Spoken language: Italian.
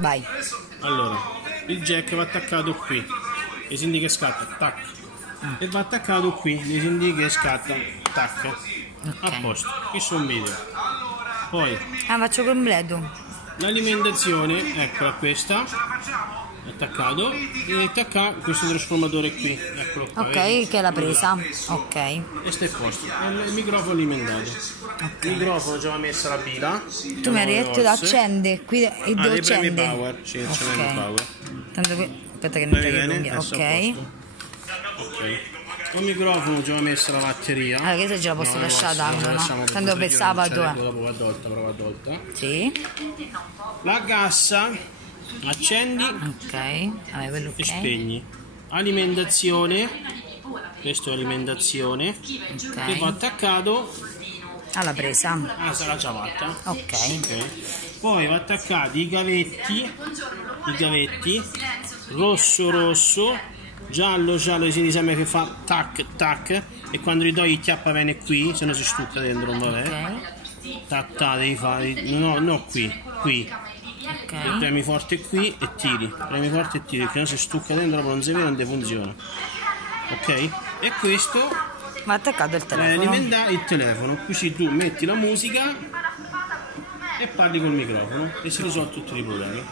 Vai. Allora, il jack va attaccato qui, e si indica che scatta, tac. E va attaccato qui, e si indica che scatta, tac. A posto, qui su un video. Poi faccio completo. l'alimentazione, eccola questa, attaccato, e attacca questo trasformatore qui, eccolo qua. Ok, vedi? che è la presa. Ok. E sta a posto. E il microfono alimentato. Il microfono già va messa la pila. Tu mi hai detto da accende, qui e dove dei premi accende? power, sì, c'è premi power. Tanto qui, aspetta che non taglio l'unghia. Ok. Ok. Il microfono già va messa la batteria. Allora, che se ce la posso lasciare tanto, no? Tanto per sabato. Dopo va tolta, prova a tolta. Sì. La cassa, accendi Ok. Quello e spegni. Alimentazione, questo è alimentazione, che va attaccato alla presa. alla ciabatta. Ok. Poi va attaccati i gavetti, rosso, giallo, si sembra che fa tac tac, e quando li togli chiappa bene qui, se no si stucca dentro, non vabbè. Tac tac, devi fare, no qui. Ok. Premi forte qui e tiri, perché non si stucca dentro, dopo non si vede, non ti funziona. Ok? E questo Ma attaccato il telefono. alimenta il telefono, così tu metti la musica e parli col microfono e si risolvono tutti i problemi.